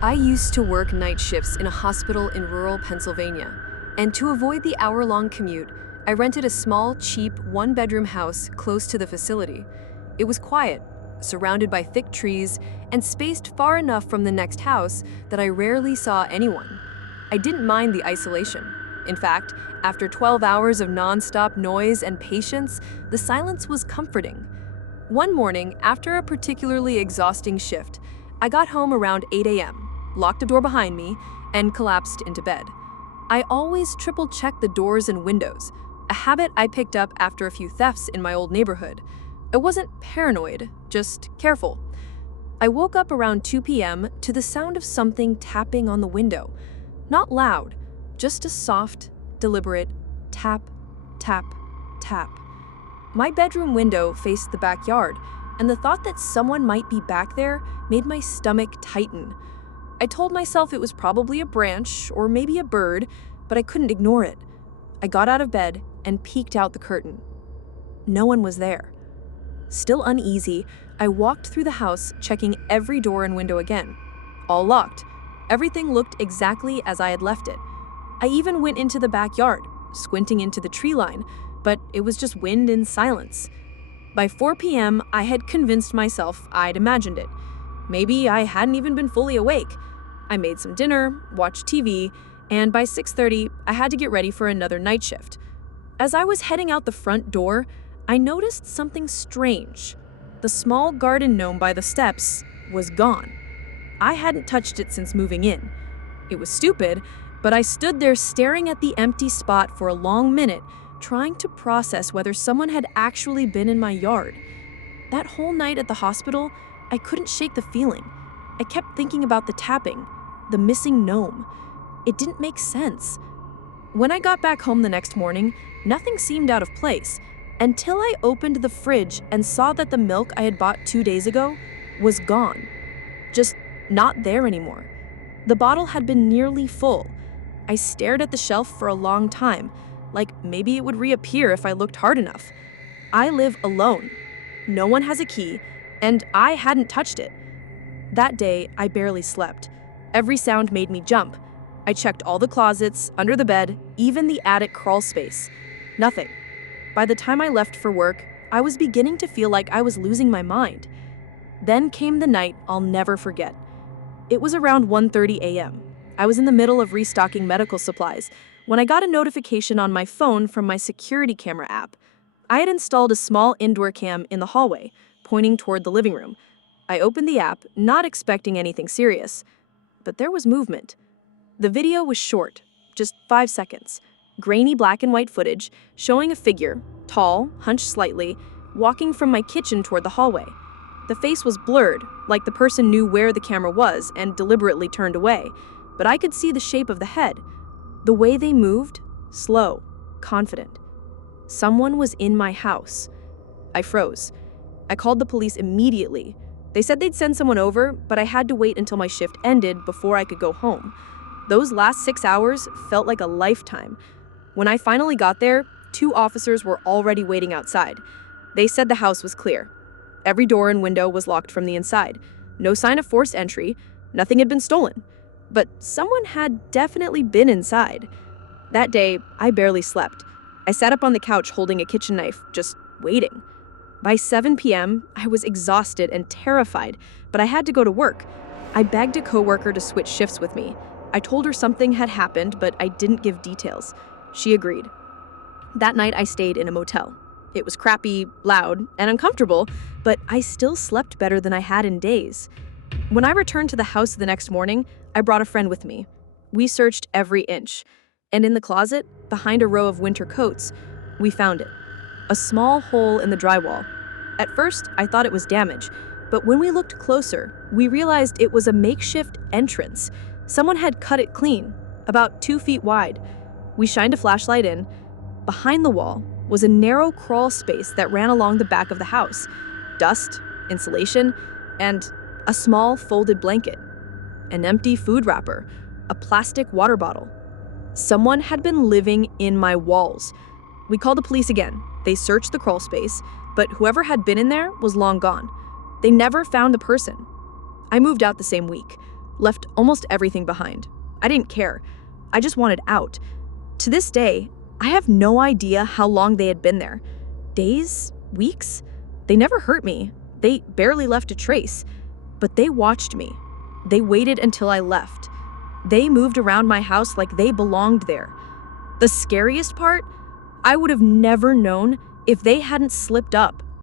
I used to work night shifts in a hospital in rural Pennsylvania, and to avoid the hour-long commute, I rented a small, cheap, one-bedroom house close to the facility. It was quiet, surrounded by thick trees, and spaced far enough from the next house that I rarely saw anyone. I didn't mind the isolation. In fact, after 12 hours of non-stop noise and patience, the silence was comforting. One morning, after a particularly exhausting shift, I got home around 8 a.m., locked the door behind me, and collapsed into bed. I always triple-check the doors and windows, a habit I picked up after a few thefts in my old neighborhood. I wasn't paranoid, just careful. I woke up around 2 p.m. to the sound of something tapping on the window. Not loud, just a soft, deliberate tap, tap, tap. My bedroom window faced the backyard, and the thought that someone might be back there made my stomach tighten. I told myself it was probably a branch or maybe a bird, but I couldn't ignore it. I got out of bed and peeked out the curtain. No one was there. Still uneasy, I walked through the house, checking every door and window again. All locked. Everything looked exactly as I had left it. I even went into the backyard, squinting into the tree line, but it was just wind and silence. By 4 p.m., I had convinced myself I'd imagined it. Maybe I hadn't even been fully awake. I made some dinner, watched TV, and by 6:30, I had to get ready for another night shift. As I was heading out the front door, I noticed something strange. The small garden gnome by the steps was gone. I hadn't touched it since moving in. It was stupid, but I stood there staring at the empty spot for a long minute, trying to process whether someone had actually been in my yard. That whole night at the hospital, I couldn't shake the feeling. I kept thinking about the tapping, the missing gnome. It didn't make sense. When I got back home the next morning, nothing seemed out of place, until I opened the fridge and saw that the milk I had bought 2 days ago was gone. Just not there anymore. The bottle had been nearly full. I stared at the shelf for a long time, like maybe it would reappear if I looked hard enough. I live alone. No one has a key, and I hadn't touched it. That day, I barely slept. Every sound made me jump. I checked all the closets, under the bed, even the attic crawl space. Nothing. By the time I left for work, I was beginning to feel like I was losing my mind. Then came the night I'll never forget. It was around 1:30 a.m. I was in the middle of restocking medical supplies when I got a notification on my phone from my security camera app. I had installed a small indoor cam in the hallway, pointing toward the living room. I opened the app, not expecting anything serious. But there was movement. The video was short, just 5 seconds. Grainy black and white footage showing a figure, tall, hunched slightly, walking from my kitchen toward the hallway. The face was blurred, like the person knew where the camera was and deliberately turned away, but I could see the shape of the head. The way they moved, slow, confident. Someone was in my house. I froze. I called the police immediately. They said they'd send someone over, but I had to wait until my shift ended before I could go home. Those last 6 hours felt like a lifetime. When I finally got there, 2 officers were already waiting outside. They said the house was clear. Every door and window was locked from the inside. No sign of forced entry. Nothing had been stolen. But someone had definitely been inside. That day, I barely slept. I sat up on the couch holding a kitchen knife, just waiting. By 7 p.m., I was exhausted and terrified, but I had to go to work. I begged a coworker to switch shifts with me. I told her something had happened, but I didn't give details. She agreed. That night, I stayed in a motel. It was crappy, loud, and uncomfortable, but I still slept better than I had in days. When I returned to the house the next morning, I brought a friend with me. We searched every inch, and in the closet, behind a row of winter coats, we found it. A small hole in the drywall. At first, I thought it was damage, but when we looked closer, we realized it was a makeshift entrance. Someone had cut it clean, about 2 feet wide. We shined a flashlight in. Behind the wall was a narrow crawl space that ran along the back of the house. Dust, insulation, and a small folded blanket. An empty food wrapper, a plastic water bottle. Someone had been living in my walls. We called the police again. They searched the crawl space, but whoever had been in there was long gone. They never found the person. I moved out the same week. left almost everything behind. I didn't care. I just wanted out. To this day, I have no idea how long they had been there. Days? Weeks? They never hurt me. They barely left a trace. But they watched me. They waited until I left. They moved around my house like they belonged there. The scariest part? I would have never known if they hadn't slipped up